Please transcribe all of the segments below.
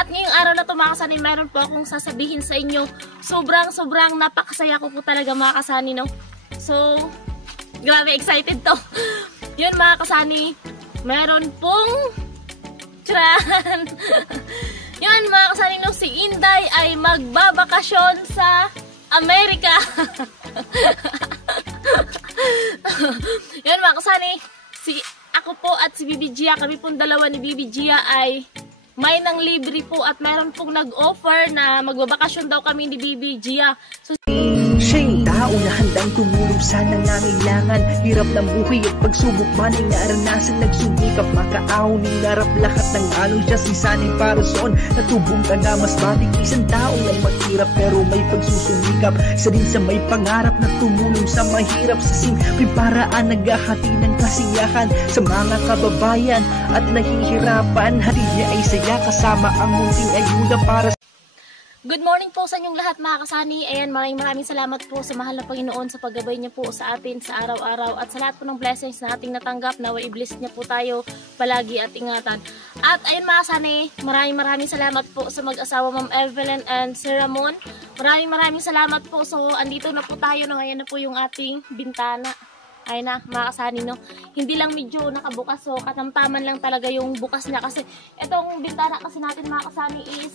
At ngayong araw na to mga kasani, meron po akong sasabihin sa inyo. Sobrang napakasaya ko po talaga mga kasani, no? So, grabe excited to. Yun mga kasani, meron pong tran. Yun mga kasani, no? Si Inday ay magbabakasyon sa Amerika. Yun mga kasani, ako po at si Bibi Gia, kami pong dalawa ni Bibi Gia ay may nang libre po at meron pong nag-offer na magbabakasyon daw kami ni Bibi Gia. So, siya yung tao na handang tumulong sa nangangailangan. Hirap ng buhay at pagsubok man ay naranasan. Nagsumikap makaaon ng narap lahat ng alon. Siya si Sanay Parason, natubong ka na mas matig. Isang tao na maghirap pero may pagsusumikap. Isa din sa may pangarap na tumulong sa mahirap. Sa simpleng paraan naghahati ng kasiyahan sa mga kababayan at nahihirapan. Hati niya ay saya kasama ang munting ayuda para sa good morning po sa inyong lahat mga kasani. Ayan, maraming salamat po sa mahal na Panginoon sa paggabay niya po sa atin sa araw-araw at sa lahat po ng blessings na ating natanggap. Nawa i-bless niya po tayo palagi at ingatan. At ayun mga kasani, maraming salamat po sa mag-asawa Ma'am Evelyn and Sir Ramon. Maraming salamat po. So, andito na po tayo na ngayon na po yung ating bintana. Ay na, mga kasani, no? Hindi lang medyo nakabukas, so katamtaman lang talaga yung bukas niya kasi itong bintana kasi natin mga kasani is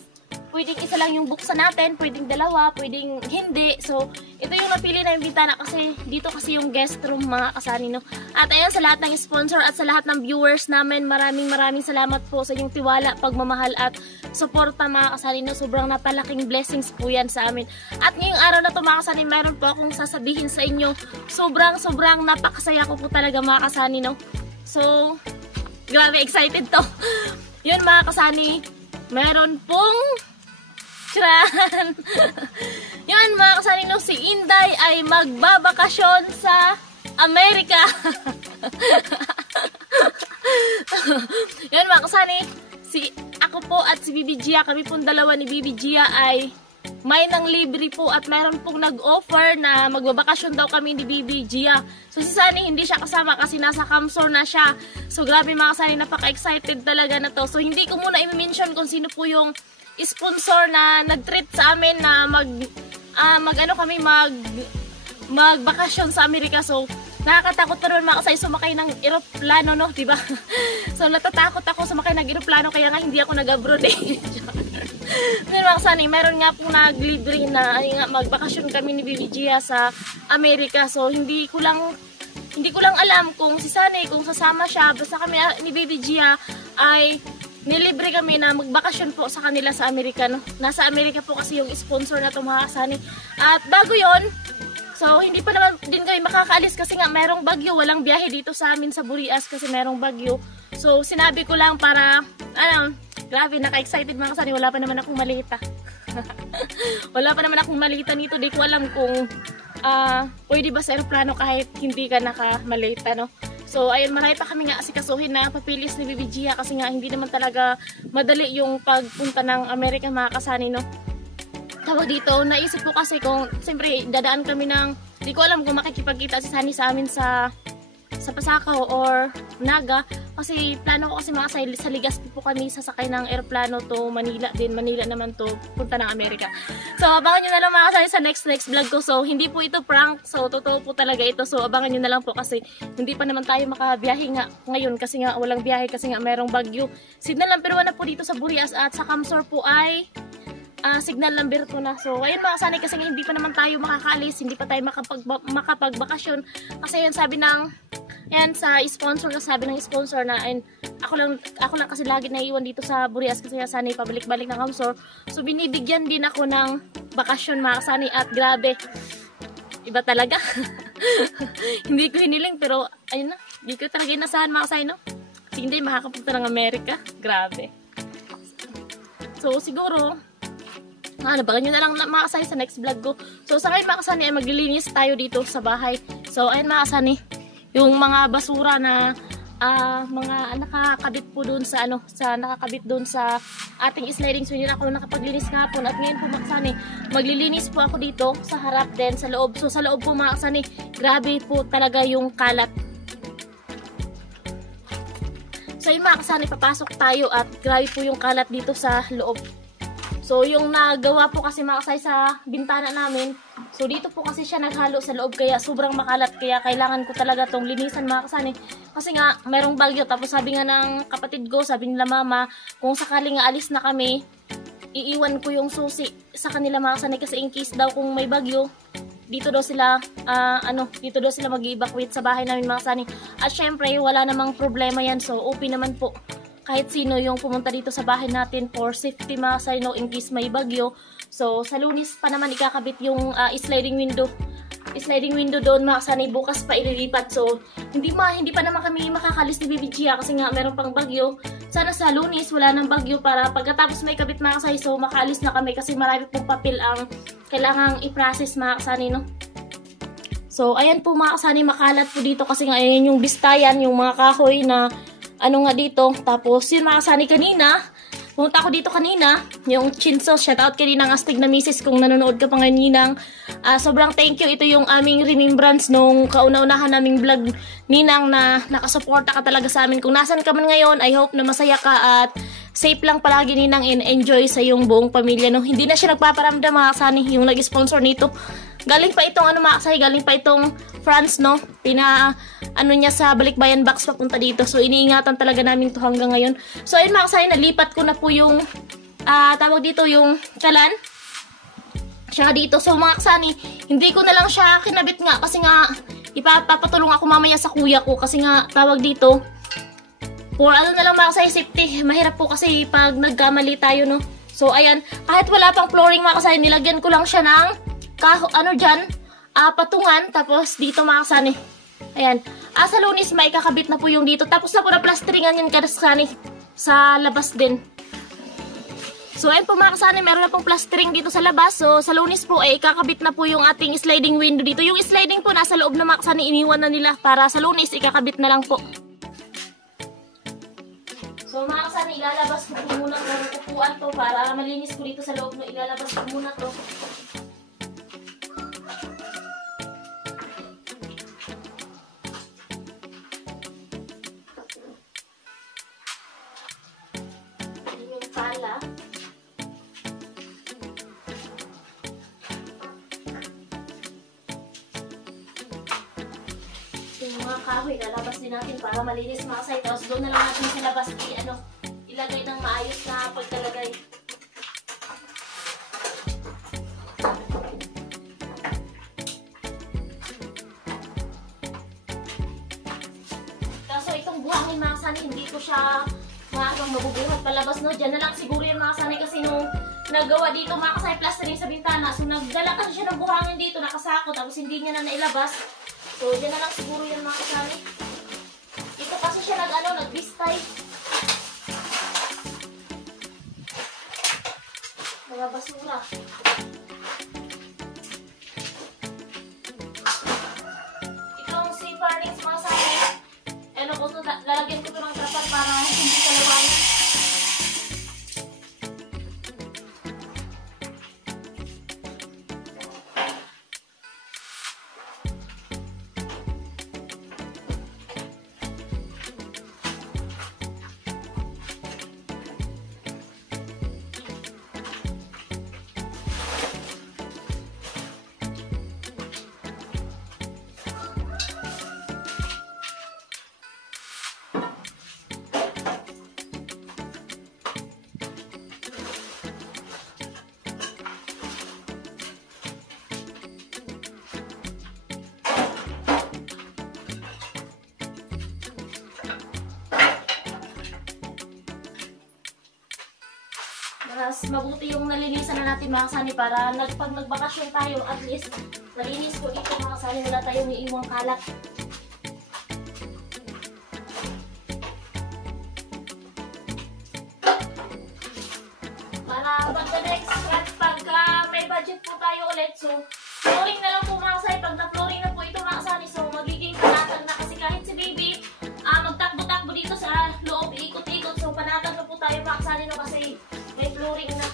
pwedeng isa lang yung buksan natin, pwedeng dalawa, pwedeng hindi. So, ito yung napili na yung bintana kasi dito kasi yung guest room mga kasani, no? At ayan, sa lahat ng sponsor at sa lahat ng viewers namin, maraming salamat po sa inyong tiwala, pagmamahal at suporta mga kasani, no? Sobrang napalaking blessings po yan sa amin. At ngayong araw na to mga kasani, meron po akong sasabihin sa inyo. Sobrang napakasaya ko po talaga mga kasani, no? So, grabe excited to. Yun mga kasani, meron pong tran. Yun mga kasani, no? Si Inday ay magbabakasyon sa Amerika. Yun mga kasani, ako po at si Bibi Gia, kami pong dalawa ni Bibi Gia ay may nang libre po at meron pong nag-offer na magbabakasyon daw kami ni Bibi Gia. So si Sunny hindi siya kasama kasi nasa Camsor na siya. So grabe mga Sunny, napaka-excited talaga na to. So hindi ko muna i-mention kung sino po yung sponsor na nag-treat sa amin na magbakasyon sa Amerika. So nakakatakot pa naman mga kasay sumakay ng eroplano, no, diba? So natatakot ako sumakay ng eroplano kaya nga hindi ako nag-abroad eh. Pero mga kasani, meron nga po naglibre na magbakasyon kami ni Bibi Gia sa Amerika. So hindi ko lang alam kung si Sunny, kung sasama siya. Basta kami ni Bibi Gia ay nilibre kami na magbakasyon po sa kanila sa Amerika, no? Nasa Amerika po kasi yung sponsor na to mga kasani. At bago yon, so hindi pa naman din kami makakaalis kasi nga merong bagyo. Walang biyahe dito sa amin sa Burias kasi merong bagyo. So sinabi ko lang para, grabe, naka-excited mga kasani. Wala pa naman akong malita. Wala pa naman akong malita nito. Di ko alam kung pwede ba sa aeroplano kahit hindi ka nakamalita, no? So ayun, marami pa kami nga asikasuhin na papilis ni Bibi Gia kasi nga hindi naman talaga madali yung pagpunta ng Amerika mga kasani, no? Tawag dito, naisip ko kasi kung siyempre dadaan kami ng, di ko alam kung makikipagkita si Sunny sa amin sa Pasakaw or Naga kasi plano ko kasi mga sa Legazpi po kami sasakay ng aeroplano to Manila din. Manila naman to punta ng Amerika. So abangan nyo na lang mga kasali sa next vlog ko. So hindi po ito prank, so totoo po talaga ito. So abangan nyo na lang po kasi hindi pa naman tayo makabiyahe nga ngayon kasi nga walang biyahe kasi nga merong bagyo. Signal lang pero na po dito sa Burias at sa Camsor po ay signal number 2 na. So ayun mga kasani, kasi nga hindi pa naman tayo makakaalis, hindi pa tayo makapagbakasyon kasi yan sabi ng sa sponsor, sabi ng sponsor na ako lang kasi lagi naiiwan dito sa Burias kasi nga sanay pabalik-balik ng Camsor. So binibigyan din ako ng bakasyon mga kasani at grabe, iba talaga. Hindi ko hiniling pero ayun na, hindi ko talaga inasahan mga kasani, no? Hindi makakapunta ng Amerika, grabe. So siguro abangan nyo na lang mga kasani sa next vlog ko. So sa ngayon mga kasani ay maglilinis tayo dito sa bahay. So ayun mga kasani, yung mga basura na mga nakakabit po doon sa nakakabit doon sa ating sliding swing. Ako nakapaglinis kahapon at ngayon po mga kasani maglilinis po ako dito sa harap din sa loob. So sa loob po mga kasani, grabe po talaga yung kalat. So yun mga kasani, papasok tayo at grabe po yung kalat dito sa loob. So yung nagawa po kasi mga kasay sa bintana namin, so dito po kasi siya naghalo sa loob kaya sobrang makalat, kaya kailangan ko talaga tong linisan mga kasani. Kasi nga merong bagyo, tapos sabi nga ng kapatid ko, sabi nila mama, kung sakaling nga alis na kami, iiwan ko yung susi sa kanila mga kasani kasi in case daw kung may bagyo, dito daw sila dito daw sila mag-evacuate sa bahay namin mga kasani. At syempre wala namang problema yan, so open naman po kahit sino yung pumunta dito sa bahay natin for safety mga kasani, no, in case may bagyo. So sa Lunes pa naman ikakabit yung sliding window doon mga kasani, bukas pa ililipat. So hindi pa naman kami makakalis ni Baby Gia kasi nga meron pang bagyo. Sana sa Lunes wala nang bagyo para pagkatapos may kabit mga kasani, so makaalis na kami kasi marami pong papel ang kailangang i-process mga kasani, no. So ayan po mga kasani, makalat po dito kasi nga ayan yung bistayan, yung mga kahoy na ano nga dito. Tapos yun mga kasani, kanina pumunta ako dito kanina, yung Chinso, shoutout kanina ng astig na misis kung nanonood ka pa ngayon Ninang. Sobrang thank you, ito yung aming remembrance nung kauna-unahan naming vlog Ninang na nakasuporta ka talaga sa amin. Kung nasan ka man ngayon, I hope na masaya ka at safe lang palagi Ninang, and enjoy sa yung buong pamilya, no. Hindi na siya nagpaparamdam mga kasani, yung nag-sponsor nito. Galing pa itong galing pa itong France, no. Niya sa Balikbayan box papunta dito. So iniingatan talaga namin to hanggang ngayon. So ayun mga kasani, nalipat ko na po yung tawag dito yung chalan. Siya dito. So mga kasani, hindi ko na lang siya kinabit nga kasi nga ipapatulong ako mamaya sa kuya ko kasi nga tawag dito for na lang mga kasani, safety. Mahirap po kasi pag nagkamali tayo, no. So ayan, kahit wala pang flooring mga kasani, nilagyan ko lang siya ng patungan. Tapos dito mga kasani, ayan, sa Lunes may kakabit na po yung dito. Tapos na po na plasteringan yan kasani sa labas din. So ayan po mga kasani, meron na pong plastering dito sa labas. So sa Lunes po ay kakabit na po yung ating sliding window dito. Yung sliding po nasa loob na mga kasani, iniwan na nila para sa Lunes ikakabit na lang po. So mga kasani, ilalabas ko po muna ng upuan to para malinis ko dito sa loob. No, ilalabas ko muna to. Yung mga kahoy, lalabas din natin para malinis mga kasay. Tapos doon na lang natin sa labas ilagay ng maayos na pagtalagay. Kaso itong buhangin mga kasani, hindi ko siya mabubuhat palabas, no. Diyan na lang siguro yung mga kasani kasi nung nagawa dito mga kasay plastering sa bintana. So nagdala kasi siya ng buhangin dito, nakasako, tapos hindi niya na nailabas. So, dyan na lang siguro yan mga kasani. Ito kasi siya nag-bistay. Mga basura. Itong si Farnings mga kasani, lalagyan ko ito ng trapal para hindi kalawanan. Mas mabuti yung nalinisan na natin mga kasani para pag nagbakasyon tayo, at least malinis ko dito mga kasani, wala tayong iiwang kalat. Para pag the next month, pagka may budget po tayo ulit, so flooring na lang po mga kasani. Pag na-flooring na po ito mga kasani, so magiging panatag na kasi kahit si baby magtakbo-takbo dito sa loob, ikot-ikot, so panatag na po tayo mga kasani, no, kasi may flooring na.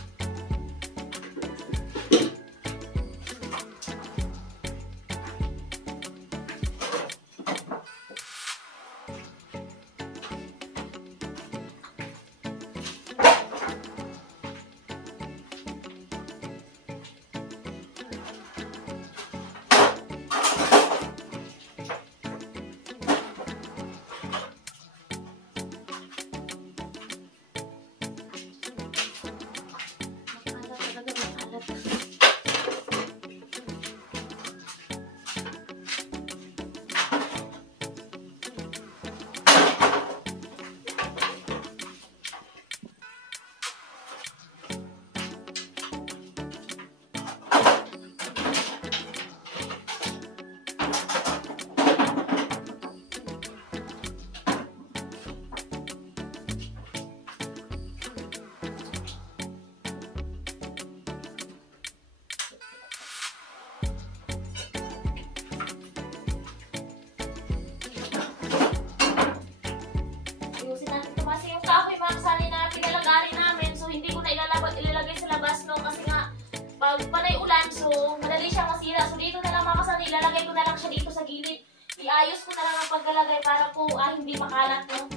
So, madali siyang masira. So, dito na lang mga kasani, ilalagay ko na lang siya dito sa gilid. Iayos ko na lang ang paglalagay para po hindi makalat, no?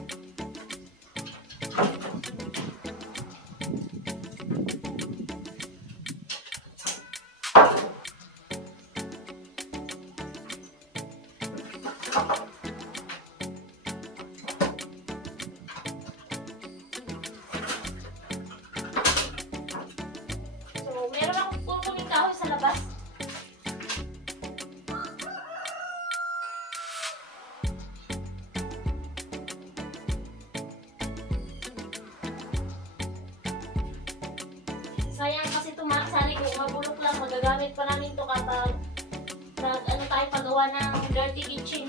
So, meron akong kukuning kahoy sa labas. Sayang kasi tumakasali kung mabulok lang, magagamit pa namin to kapag tayo pagawa ng dirty kitchen.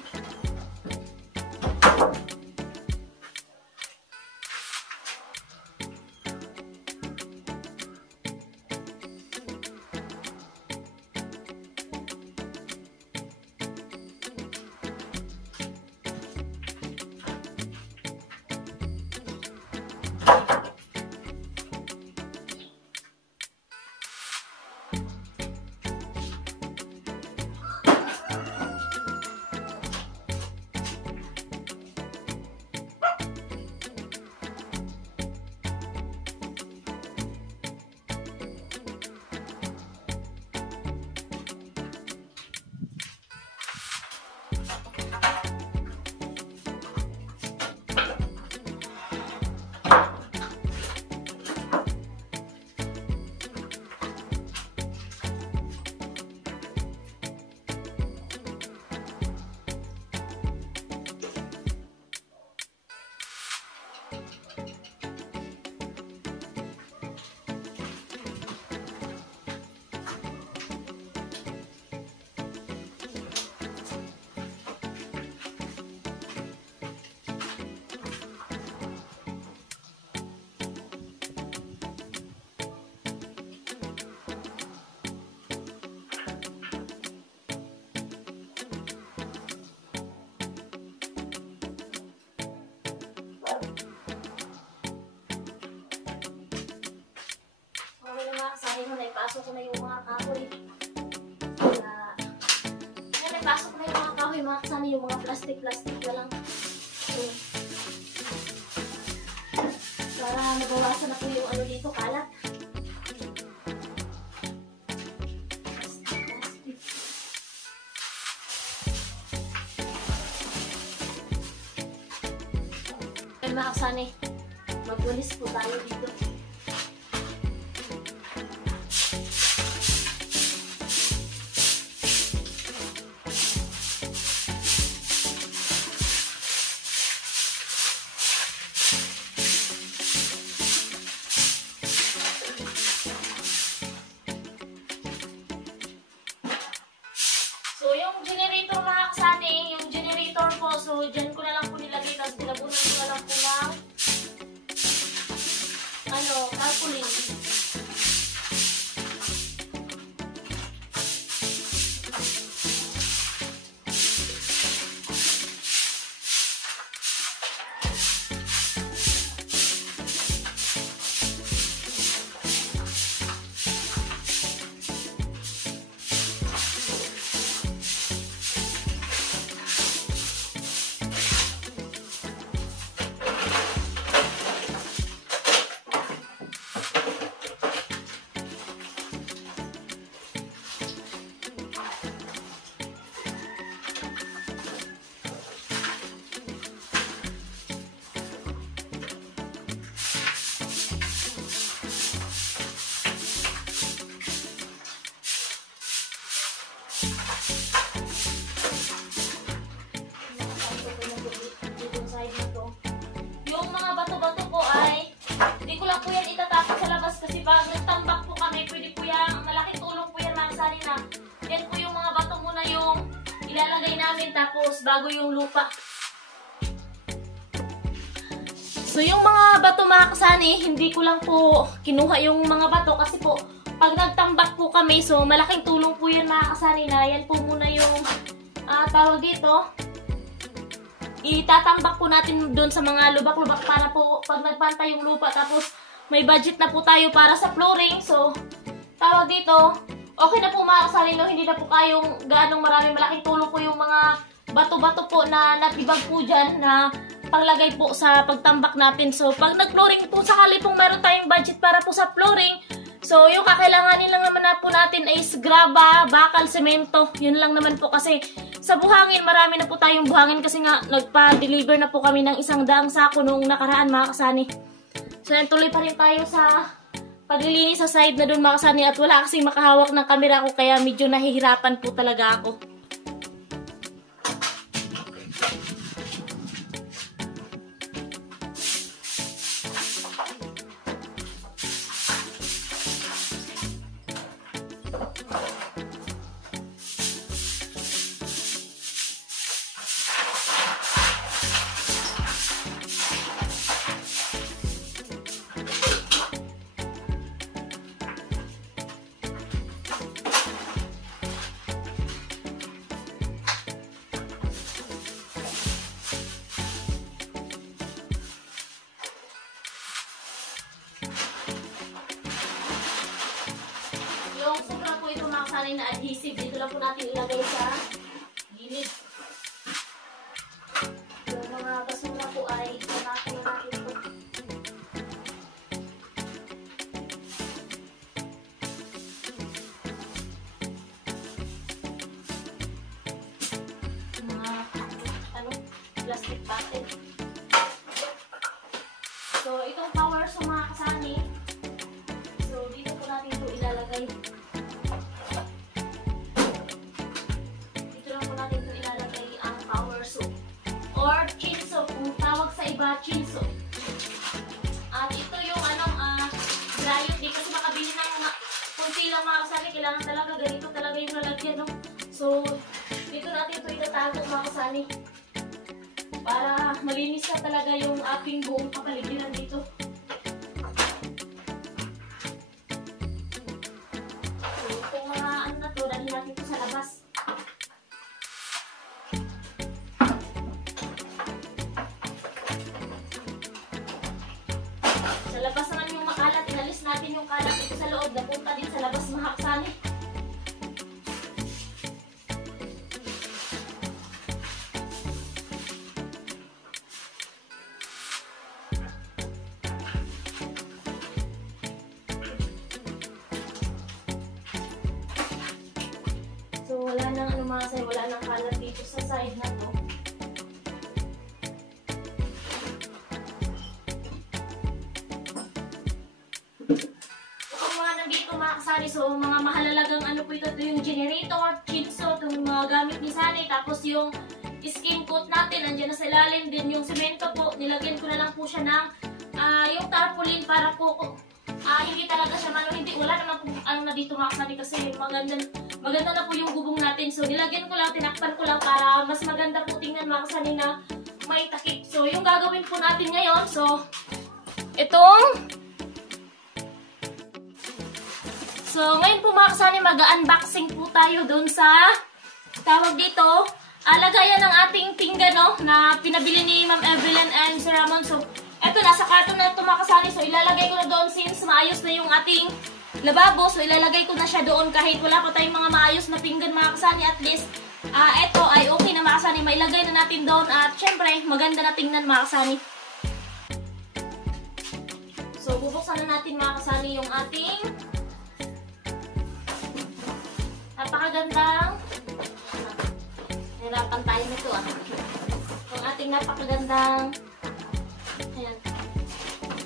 Sabi mo, naipasok ko na yung mga kahoy. Naipasok ko na yung mga kahoy, mga kasama yung mga plastic na lang. So, para mabawasan na po yung ano dito, kalat. Plastic. Ay mga kasane, magwalis po tayo dito. So, yung generator mga kasani, yung generator po, so dyan ko na lang po nilagay, tapos tinabunan ko na lang po ng tarpaulin. Yung mga bato-bato po ay hindi ko lang po yan itatapos sa labas kasi pag nagtambak po kami, pwede po yan, malaking tulong po yan mga kasani na yan po yung mga bato muna yung ilalagay namin tapos bago yung lupa. So yung mga bato mga kasani, hindi ko lang po kinuha yung mga bato kasi po pag nagtambak po kami, so malaking tulong po yan mga kasani na yan po muna yung tawag dito. Itatambak po natin doon sa mga lubak-lubak para po pag nagpantay yung lupa tapos may budget na po tayo para sa flooring. So, tawag dito, okay na po mga kasali, no? Hindi na po kayong gaanong malaking tulong po yung mga bato-bato po na natibag po dyan na panglagay po sa pagtambak natin. So, pag nag-flooring po, sakali pong meron tayong budget para po sa flooring, so, yung kakailanganin lang naman na po natin is graba, bakal, semento. Yun lang naman po kasi sa buhangin, marami na po tayong buhangin kasi nga nagpa-deliver na po kami ng 100 sako nung nakaraan mga kasani. So, yan, tuloy pa rin tayo sa paglilinis sa side na doon mga kasani at wala kasing makahawak ng camera ko kaya medyo nahihirapan po talaga ako. Yung sobra po ito mga kasali na adhesive, dito lang po natin ilagay sa gilid. Yung mga basura po ay ilagay natin po. Mga plastic bottle. So itong power sa mga kasali, so dito po natin ito ilalagay. Chinso. At ito yung dryer. Di kasi makabili ng kunti lang mga kasali. Kailangan talaga ganito talaga yung lalagyan, no? So, dito natin ito itatago mga kasali. Para malinis na talaga yung ating buong kapaligiran dito. So, itong mga na to, dahil natin ito sa labas. Labas naman yung makalat, inalis natin yung kalat ito sa loob, napunta din sa labas mga kasali. So wala nang mga kasali, wala nang kalat dito sa side na to. So, mga mahalalagang po ito yung generator, chinso, itong mga gamit ni Sani, tapos yung skin coat natin, nandiyan na sa ilalim din yung semento po, nilagyan ko na lang po siya ng yung tarpaulin para po hindi talaga siya hindi, wala naman po na dito mga Sani kasi maganda na po yung bubong natin. So, nilagyan ko lang, tinakpan ko lang para mas maganda po tingnan mga Sani na may takip. So, yung gagawin po natin ngayon, so, So, ngayon po mga kasani, mag-unboxing po tayo doon sa tawag dito, lagayan ng ating pinggan, no, na pinabili ni Ma'am Evelyn and Sir Ramon. So, eto, nasa karton na ito mga kasani. So, ilalagay ko na doon since maayos na yung ating lababo. So, ilalagay ko na siya doon kahit wala pa tayong mga maayos na pinggan mga kasani. At least, eto ay okay na mga kasani. Mailagay na natin doon at syempre, maganda na tingnan mga kasani. So, bubuksan na natin mga kasani yung ating napakagandang hirapan tayo nito yung ating napakagandang ayan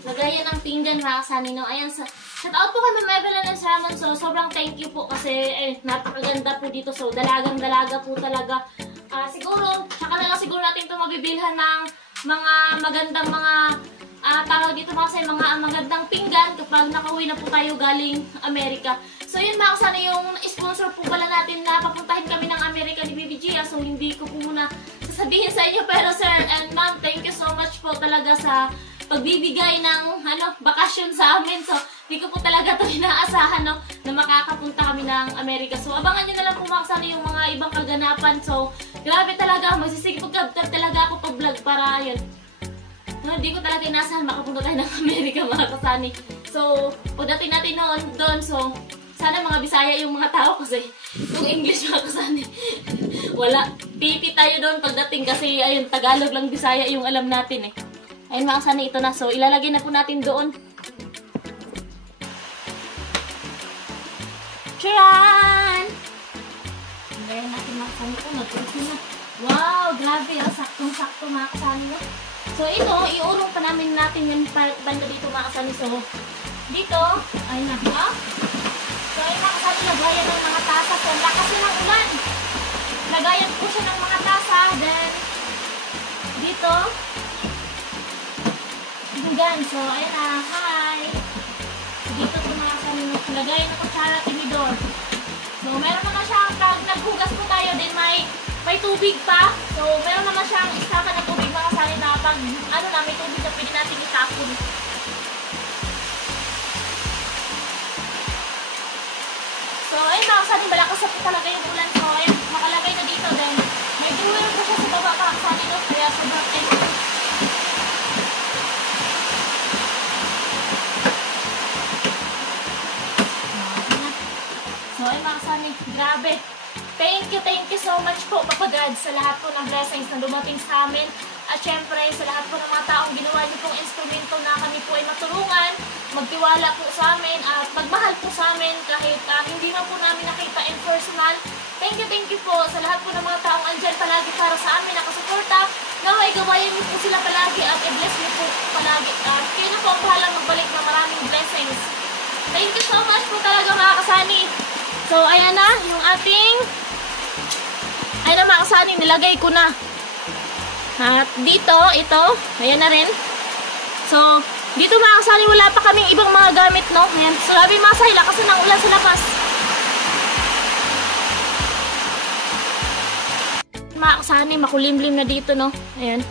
lagayan ng pinggan mga kasani, no? Ayan, shout out po kay Ma'am Evelyn and Sir Ramon. So sobrang thank you po kasi napakaganda po dito. So dalagang dalaga po talaga. Siguro saka na lang siguro natin ito mabibilhan ng mga magandang mga tawag dito mga magandang pinggan kapag nakauwi na po tayo galing Amerika. So yun mga kasani, yung sponsor po pala natin na papuntahin kami ng Amerika ni BBG. So hindi ko po muna sasabihin sa inyo, pero sir and ma'am, thank you so much po talaga sa pagbibigay ng bakasyon sa amin. So hindi ko po talaga ito inaasahan, no, na makakapunta kami ng Amerika. So abangan nyo na lang po mga kasani yung mga ibang kaganapan. So grabe talaga, magsisigpag-gab-gab talaga ako pag-vlog para yun. No, hindi ko talaga inaasahan makapunta tayo ng Amerika mga kasani. So pagdating natin doon, so Sana mga Bisaya yung mga tao kasi kung English mga kasani. Wala. Pipi tayo doon pagdating kasi ayun, Tagalog lang Bisaya yung alam natin eh. Ayun mga kasani, ito na. So ilalagay na po natin doon. Charan! Ngayon natin mga kasani ko. Nagpunti na. Wow! Grabe. Saktong-sakto mga kasani no? So ito, iurong pa namin natin yung banda dito mga kasani. So dito, ayun na. So ayun mga kasani, lagayan ng mga tasa. So lakas na ng ulan. Lagayan po siya ng mga tasa. Then dito, hanggang. So ayun na. Hi! Dito po mga kasani, lagayan ng kutsara tinidor. So meron naman siyang naghugas po tayo din may tubig pa. So meron naman siyang istaka na tubig mga kasani na pag ano na may tubig na pwede natin itapon. So ayun mga kasani, malakas po talaga yung ulan. So ayun, makalagay na dito. Then may drawer po siya sa baba mga kasani no? Kaya sobrang tight. So ayun mga kasani, grabe. Thank you so much po Papa God sa lahat po ng blessings na dumating sa amin. At syempre sa lahat po ng mga taong ginawa niyo pong instrumento na kami po ay matulungan, magtiwala po sa amin at magmahal po sa amin kahit hindi na po namin nakita in personal. Thank you po sa lahat po ng mga taong andyan palagi para sa amin nakasuporta. Naway gawayan niyo po sila palagi at i-bless niyo po palagi. Kayo na po ang bahalang magbalik ng maraming blessings. Thank you so much po talaga mga kasani. So ayan na yung ating ayun na mga kasani, nilagay ko na. At dito, ito, ayan na rin. So, dito mga kasani, wala pa kaming ibang mga gamit, no? Ayan, so labi mga kasani, lakas na ng ulan sa labas. Mga kasani, makulimlim na dito, no? Ayan.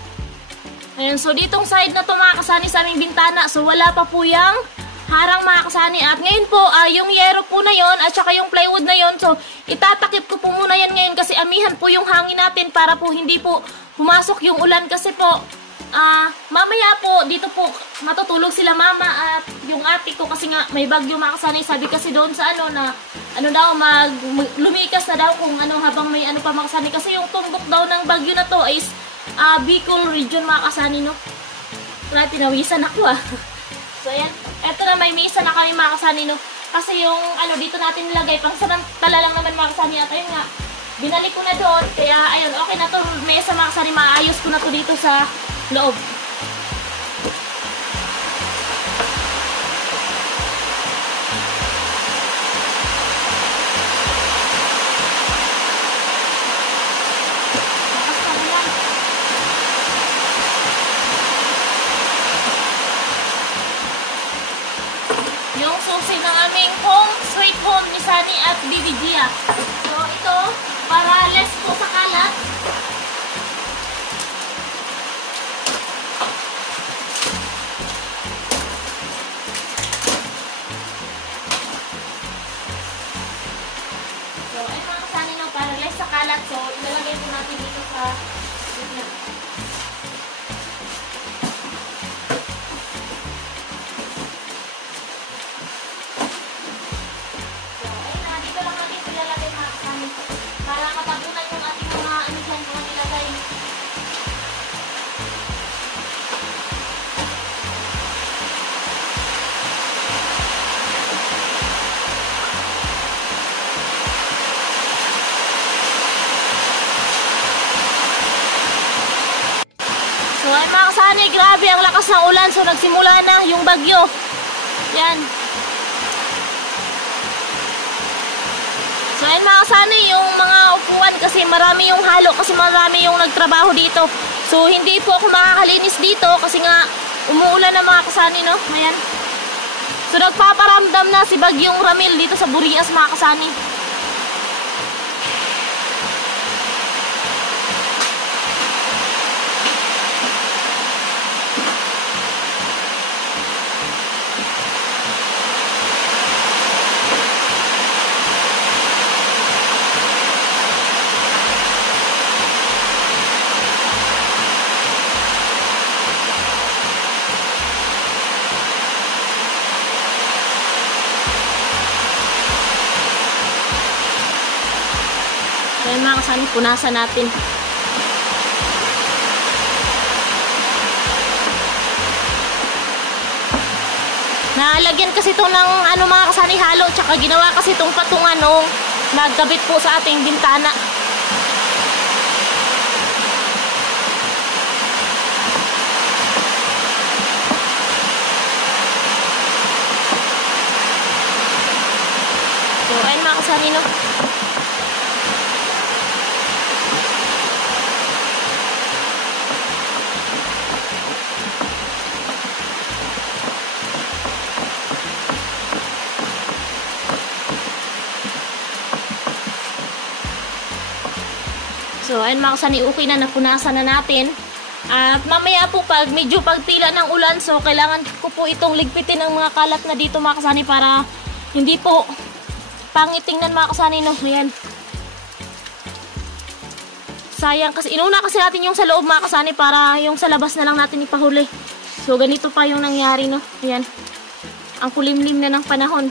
Ayan, so ditong side na to mga kasani sa aming bintana. So, wala pa po yung harang mga kasani. At ngayon po, yung yero po na yon at saka yung plywood na yon. So, itatakip ko po muna yan ngayon kasi amihan po yung hangin natin para po hindi po pumasok yung ulan kasi po mamaya po dito po matutulog sila mama at yung ate ko kasi nga may bagyo mga kasani. Sabi kasi doon sa ano na ano daw lumikas na daw kung ano habang may ano pa mga kasani kasi yung tumbok daw ng bagyo na to is Bicol region mga kasani no. Wala, tinawisan ako So ayan, eto na may misa na kami mga kasani no. Kasi yung ano dito natin nilagay pang samantala lang naman mga kasani at ayun nga binalik ko na doon, kaya ayun, okay na to mesa mga kasani, maayos ko na to dito sa loob. Yung susi ng aming home, sweet home ni Sunny at Bibi Gia. So ito, para less po sa kalat. So, ay mga kasani no, para less sa kalat. So, ilalagay po natin dito sa gitna. So, ayun na, dito lang natin ilalagay mga kasani. Para matabunan yung ating mga ano dyan, mga nilagay. So ay mga kasani, grabe ang lakas ng ulan. So nagsimula na yung bagyo. Yan. So ayun mga kasani, yung mga upuan kasi marami yung halo kasi marami yung nagtrabaho dito. So hindi po ako makakalinis dito kasi nga umuulan na mga kasani no. Ayan. So nagpaparamdam na si Bagyong Ramil dito sa Burias mga kasani. mga kasani, punasan natin. Nalagyan kasi ito ng ano mga kasani, halo, tsaka ginawa kasi itong patungan nung nagkabit po sa ating bintana. So, ayun mga kasani, no? So, ayun mga kasani, okay na, napunasan na natin. At mamaya po pag medyo pagtila ng ulan, so kailangan ko po itong ligpitin ng mga kalat na dito mga kasani para hindi po pangit tingnan mga kasani, no? Ayan. Sayang kasi, inuna kasi natin yung sa loob mga kasani para yung sa labas na lang natin ipahuli. So, ganito pa yung nangyari, no? Ayan. Ang kulimlim na ng panahon.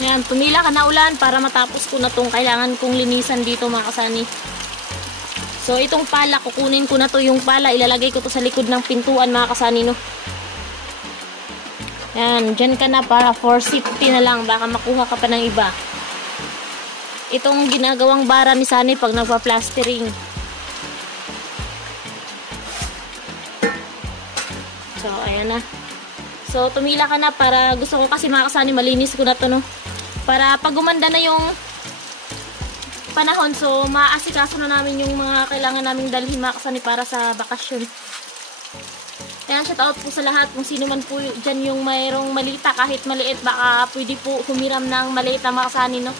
Ayan, tumila ka na ulan para matapos ko na itong kailangan kong linisan dito mga kasani. So, itong pala, kukunin ko na to yung pala. Ilalagay ko to sa likod ng pintuan mga kasani, no? Ayan, dyan ka na para for safety na lang. Baka makuha ka pa ng iba. Itong ginagawang bara ni Sani pag nagpa-plastering. So, ayan na. So, tumila ka na para gusto ko kasi mga kasani malinis ko na to, no? Para pag gumanda na yung panahon, so maasikaso na namin yung mga kailangan naming dalhin mga kasani para sa bakasyon. Ayan, shout out po sa lahat kung sino man po dyan yung mayroong malita kahit maliit, baka pwede po humiram ng maliit na mga kasani, no?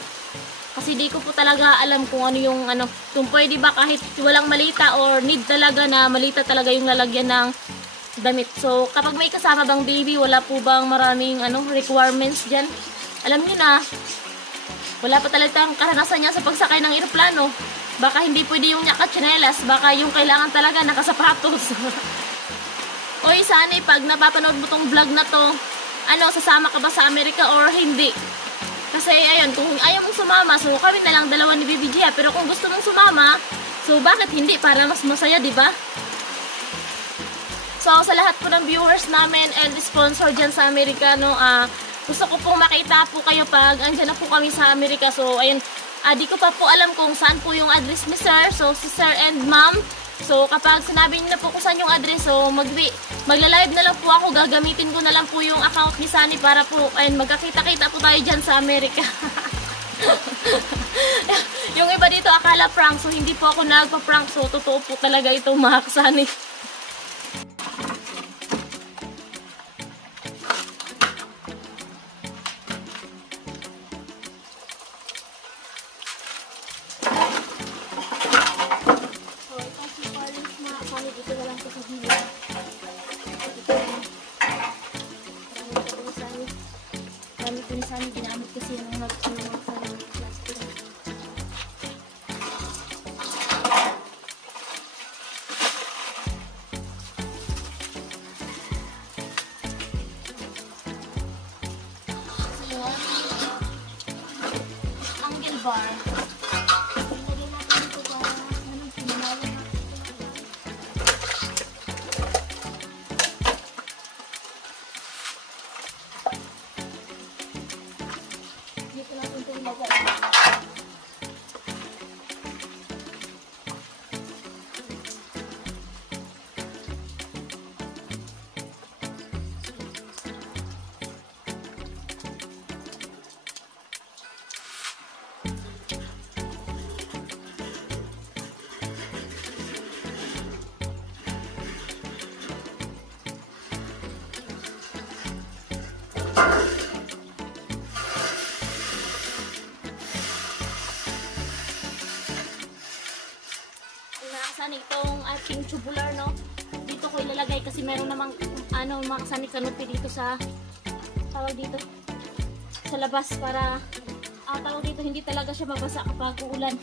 Kasi di ko po talaga alam kung ano yung ano, kung pwede ba kahit walang malita or need talaga na malita talaga yung lalagyan ng damit. So kapag may kasama bang baby, wala po bang maraming ano requirements dyan? Alam niyo na, wala pa talagang karanasan niya sa pagsakay ng eroplano. Baka hindi pwede yung nakatsinelas, baka yung kailangan talaga nakasapatos. Oy, Sani, pag napapanood mo tong vlog na to, ano, sasama ka ba sa Amerika or hindi? Kasi, ayun, kung ayaw mong sumama, so kami na lang dalawa ni Baby Gia. Pero kung gusto mong sumama, so bakit hindi? Para mas masaya, di ba? So, sa lahat po ng viewers namin and sponsor dyan sa Amerika, no, gusto ko pong makita po kayo pag andyan na po kami sa Amerika. So, ayun, di ko pa po alam kung saan po yung address ni Sir. So, si Sir and Ma'am. So, kapag sinabi niyo na po kung saan yung address, so, magla-live na lang po ako. Gagamitin ko na lang po yung account ni Sunny para po, ayun, magkakita-kita po tayo dyan sa Amerika. Yung iba dito akala prank. So, hindi po ako nagpa-prank. So, totoo po talaga itong mga kasani. Ginamit kasi yung plastic. So yun, angle bar. Ilagay natin ito sa pinalaman. Dito natin ito ilagay. Nakasani itong ating tubular, no? Dito ko ilalagay kasi meron namang ano, makasani kanupi dito sa tawag dito sa labas para tawag dito hindi talaga siya mabasa kapag uulan.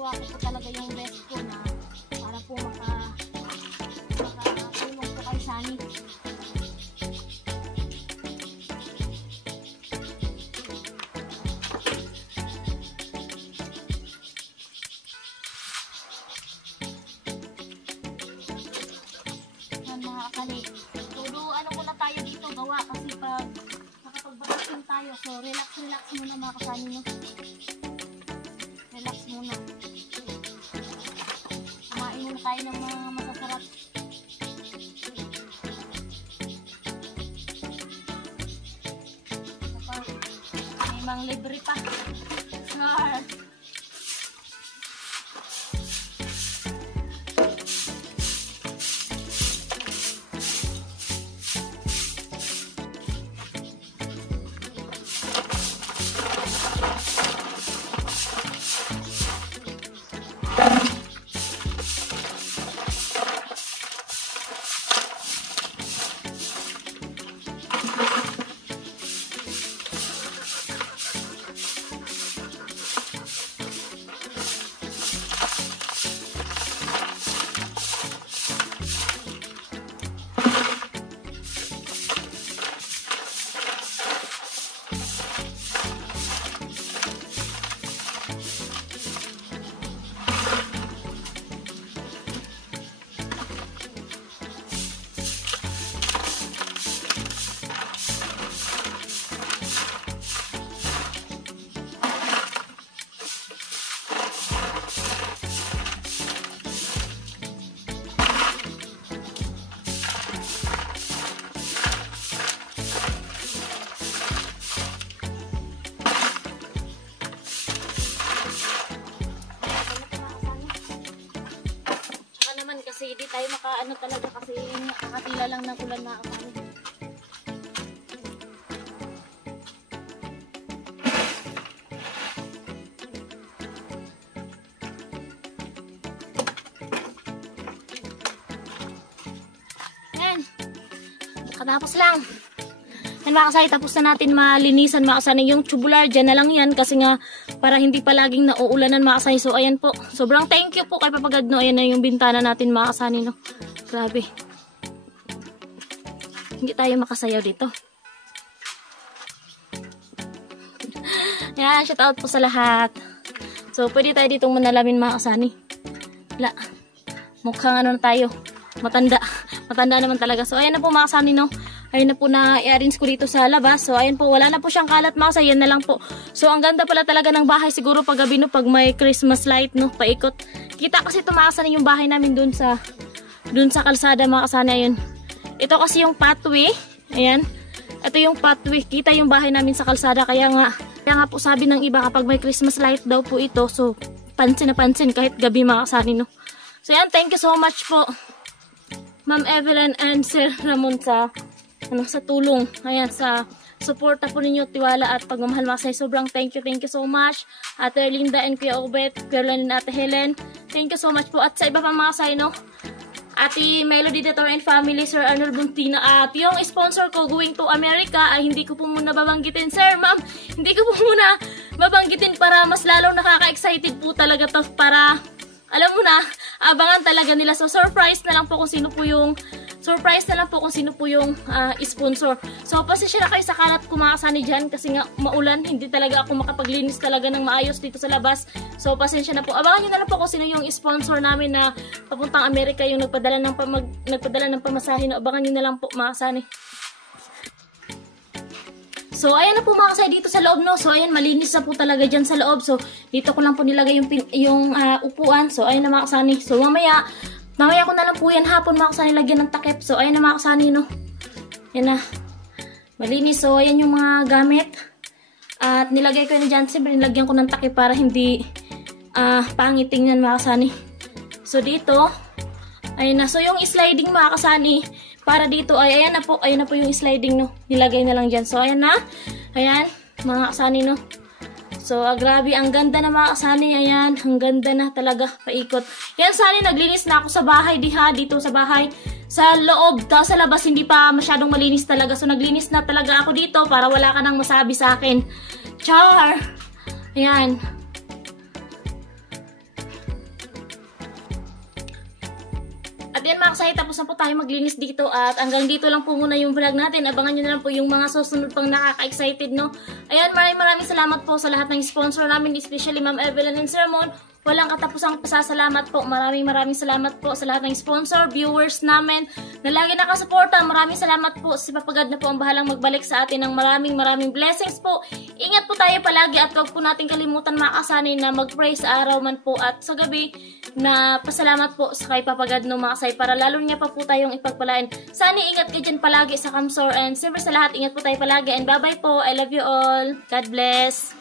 ginagawa ko po talaga yung best ko na para po makatulong po kay Sunny. Gawa kasi pag nakapagbakasyon tayo, so relax muna mga kasani, no? Relax muna. Kumain muna tayo ng mga masasarap. May mga libre pa. Char! Kasi di tayo makaano talaga kasi nakatila lang ng ulan na ako. Yan. Nakatapos lang. Yan mga kasay, tapos na natin malinisan mga kasay. Yung tubular dyan na lang yan kasi nga para hindi palaging nauulanan mga kasay. So ayan po, sobrang thank you po kay Papagad, no. Ayan na yung bintana natin mga kasani, no. Grabe, hindi tayo makasayaw dito. Ayan, shout out po sa lahat. So pwede tayo ditong manalamin mga kasani. Wala, mukhang ano na tayo, matanda naman talaga. So ayan na po mga kasani, no. Ayun na po na i-arrange ko dito sa labas. So ayun po, wala na po siyang kalat mga kasay, yan na lang po. So ang ganda pala talaga ng bahay siguro pag gabi, no, pag may Christmas light, no, paikot. Kita kasi tumakas na yung bahay namin dun sa kalsada mga kasana. Ayun, ito kasi yung pathway. Ayan, ito yung pathway, kita yung bahay namin sa kalsada. Kaya nga po sabi ng iba kapag may Christmas light daw po ito, so pansin na pansin kahit gabi mga kasani, no. So yan, thank you so much po Ma'am Evelyn and Sir Ramon sa tulong. Ayan, sa suporta po ninyo, tiwala at pagmamahal mga kasay. Sobrang thank you so much. Ate Linda and Kuya Obet, Kuya Lan and Ate Helen, thank you so much po. At sa iba pa mga kasay, no, Ate Melody Dator and family, Sir Arnold Buntina, at yung sponsor ko going to America ay hindi ko po muna babanggitin, sir, ma'am, hindi ko po muna babanggitin para mas lalong nakaka-excited po talaga to, para alam mo na, abangan talaga nila. So surprise na lang po kung sino po yung sponsor. So pasensya na kayo sa kalat kumakasani dyan kasi nga maulan, hindi talaga ako makapaglinis talaga ng maayos dito sa labas. So pasensya na po. Abangan nyo na lang po kung sino yung sponsor namin na papuntang Amerika, yung nagpadala ng pamasahe. No? Abangan nyo na lang po mga kasani. So ayan na po mga kasay dito sa loob, no. So ayan, malinis na po talaga dyan sa loob. So dito ko lang po nilagay yung upuan. So ayan na mga kasani. So mamaya ko na lang po yan hapon mga kasani lagyan ng takip. So ayan na mga kasani, no. Yan na, malinis. So ayan yung mga gamit. At nilagay ko na dyan. Siyempre nilagyan ko ng takip para hindi pangit tingnan mga kasani. So dito, ayan na. So yung sliding mga kasani, para dito ay ayan na po yung sliding, no. Nilagay na lang dyan. So ayan na. Ayan mga kasani, no. So grabe, ang ganda na mga kasani. Ayan, ang ganda na talaga, paikot. Yan sani, naglinis na ako sa bahay dito sa bahay. Sa loob, sa labas hindi pa masyadong malinis talaga. So naglinis na talaga ako dito para wala ka nang masabi sa akin. Char! Ayan. At yan mga kasay, tapos na po tayo maglinis dito at hanggang dito lang po muna yung vlog natin. Abangan nyo na lang po yung mga susunod pang nakaka-excited, no? Ayan, maraming salamat po sa lahat ng sponsor namin, especially Ma'am Evelyn and Sir Ramon. Walang katapusang pasasalamat po. Maraming salamat po sa lahat ng sponsor, viewers namin na lagi nakasuporta. Maraming salamat po. Si Papagad na po ang bahalang magbalik sa atin ng maraming blessings po. Ingat po tayo palagi at huwag po natin kalimutan mga kasanay na mag-pray sa araw man po at sa gabi na pasalamat po sa kay Papagad no mga kasay para lalo niya pa po tayong ipagpalain. Sana ingat ka dyan palagi sa Kamsor and siyempre sa lahat ingat po tayo palagi and bye bye po. I love you all. God bless.